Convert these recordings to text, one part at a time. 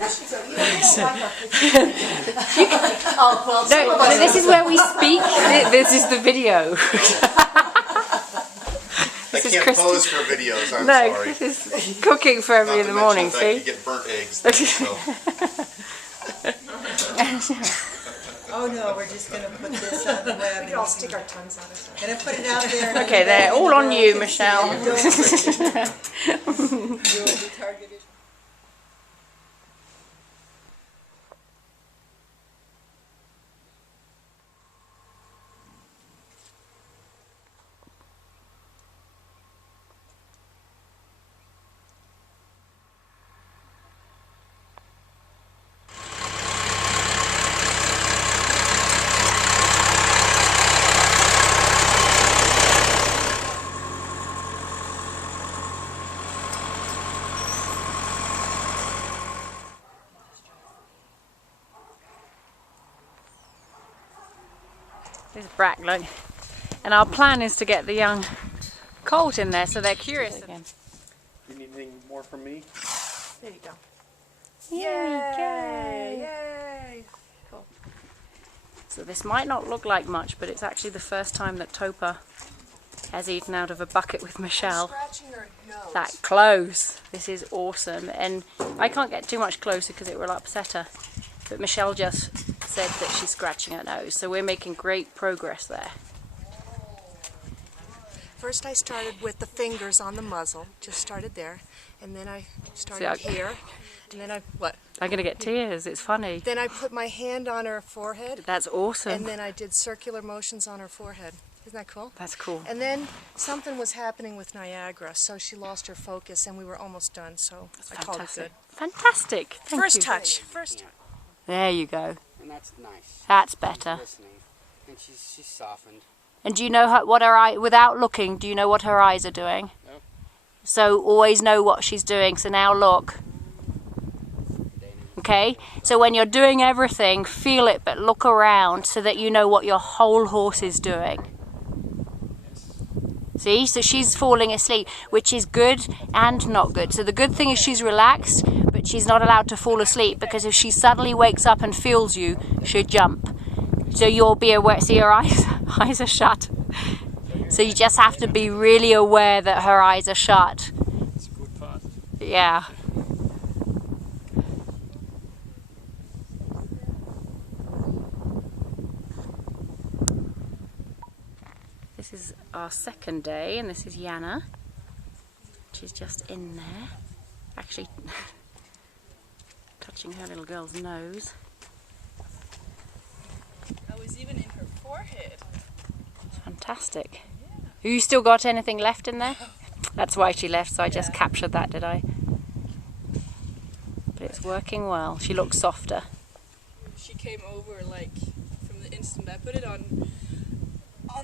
No, this is where we speak. This is the video. I can't pose for videos, I'm sorry. sorry. This is cooking for every in the morning, see? You get burnt eggs there, so. Oh no, we're just going to put this on the web. We can all stick our tongues out of it. Going to put it out there. Okay, they're all on you, Michelle. You'll be targeted. This is Bracklow. And our plan is to get the young colt in there so they're curious again. You need anything more from me? There you go. Yay! Yay! Cool. So this might not look like much, but it's actually the first time that Topa has eaten out of a bucket with Michelle. Scratching her nose. That close. This is awesome. And I can't get too much closer because it will upset her. But Michelle just said that she's scratching her nose, so we're making great progress there. First I started with the fingers on the muzzle, just started there, and then I started here, and then what? I'm gonna get tears, it's funny. Then I put my hand on her forehead. That's awesome. And then I did circular motions on her forehead. Isn't that cool? That's cool. And then something was happening with Niagara, so she lost her focus, and we were almost done, so I called it good. Fantastic. Thank First you. touch. First touch. There you go. And that's nice. That's better. She's listening. And she's softened. And do you know what her eye, without looking, do you know what her eyes are doing? No. So always know what she's doing. So now look. Okay? So when you're doing everything, feel it, but look around so that you know what your whole horse is doing. See? So she's falling asleep, which is good and not good. So the good thing is she's relaxed, but she's not allowed to fall asleep, because if she suddenly wakes up and feels you, she'll jump. So you'll be aware. See, her eyes are shut. So you just have to be really aware that her eyes are shut. It's a good part. Yeah. This is our second day, and this is Yana. She's just in there, actually touching her little girl's nose. I was even in her forehead. Fantastic. Yeah. You still got anything left in there? That's why she left, so I just captured that, did I? But it's working well. She looks softer. She came over like from the instant I put it on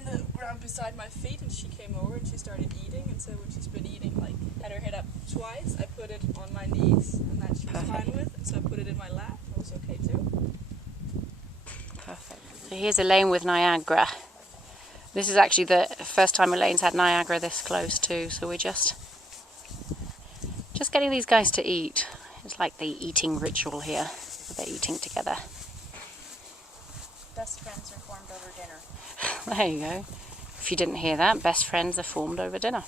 the ground beside my feet, and she came over and she started eating. And so when she's been eating, like had her head up twice, I put it on my knees, and that she was fine with. And so I put it in my lap. That was okay too. Perfect. So here's Elaine with Niagara. This is actually the first time Elaine's had Niagara this close too, so we're just getting these guys to eat. It's like the eating ritual here. They're eating together. Best friends are formed over dinner. There you go. If you didn't hear that, best friends are formed over dinner.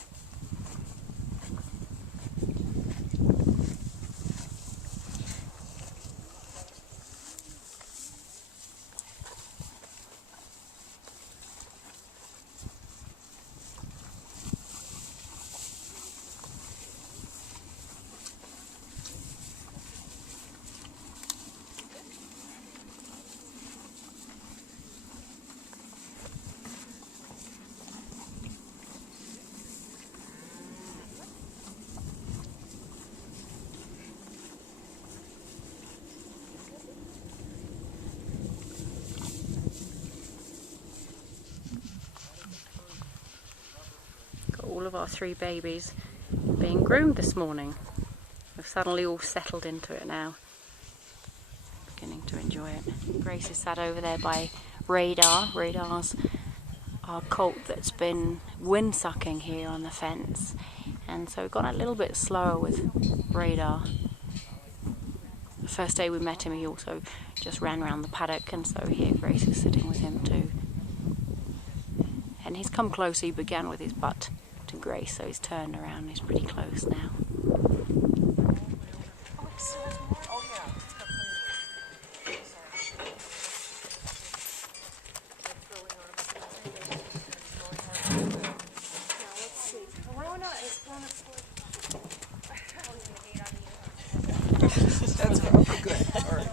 All of our 3 babies being groomed this morning. We've suddenly all settled into it now. Beginning to enjoy it. Grace is sat over there by Radar. Radar's our colt that's been wind sucking here on the fence. And so we've gone a little bit slower with Radar. first day we met him, he also just ran around the paddock, and so here Grace is sitting with him too. And he's come close. He began with his butt to Grace, so he's turned around. He's pretty close now. That's good. Okay, good. All right.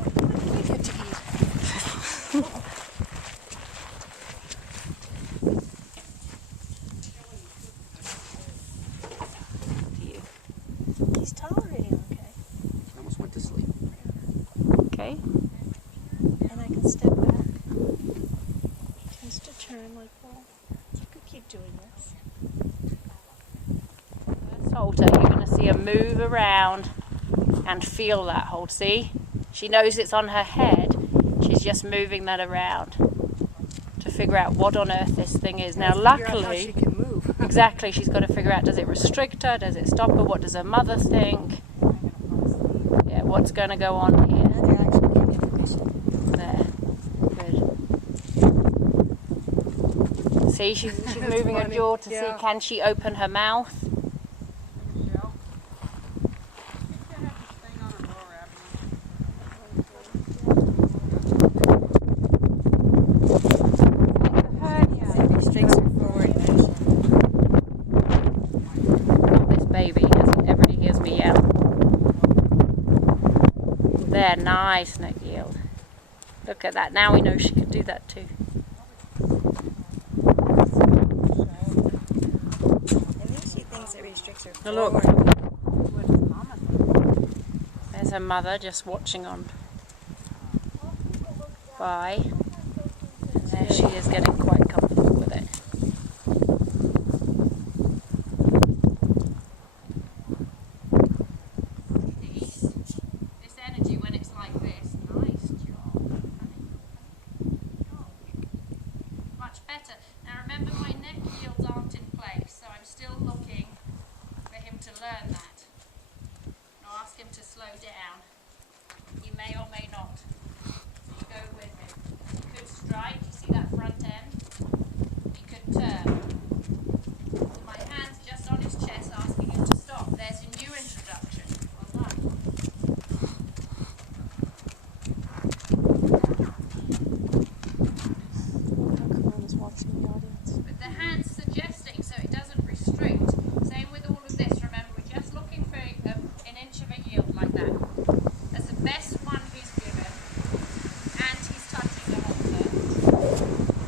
We get to eat. He's tolerating okay. I almost went to sleep. Okay. And I can step back. He tends to turn like, well, you could keep doing this. First halter, you're going to see her move around and feel that hold. See? She knows it's on her head. She's just moving that around to figure out what on earth this thing is. Now, luckily, she can move. exactly, she's got to figure out, does it restrict her? Does it stop her? What does her mother think? Yeah, what's going to go on here? They're actually giving permission. There. Good. See, she's moving her jaw to Yeah. see, can she open her mouth? Restricts her forward motion. This baby, everybody hears me yell. There, nice neck yield. Look at that, now we know she can do that too. Maybe she thinks it restricts her Now forward. look. There's her mother just watching on by. There she is getting quite comfortable with it. This energy when it's like this, nice job. Much better. Now remember, my neck yields aren't in place, so I'm still looking for him to learn that. I'll ask him to slow down. He may or may not. So you go with him. He could strike, you see that front end? He could turn. So my hand's just on his chest asking him to stop. There's a new introduction. Well done. Corona's watching the audience. But the hand's suggesting so it doesn't restrict. Same with all of this. Remember, we're just looking for an inch of a yield like that. That's the best one he's given. And he's touching the halter.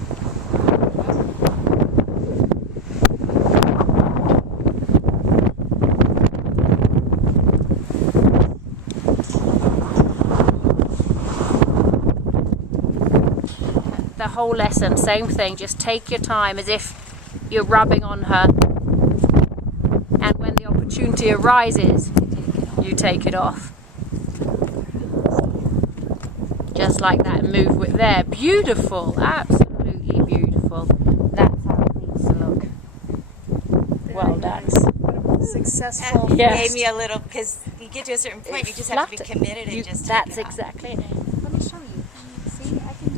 The whole lesson, same thing, just take your time as if you're rubbing on her, and when the opportunity arises, you take it off. Just like that, and move with there. Beautiful, absolutely beautiful. That's how it needs to look. Well done. Successful. Yes. Gave me a little, because you get to a certain point, you just have to be Flutter. committed and just That's take it off. exactly it. Let me show you. See, I can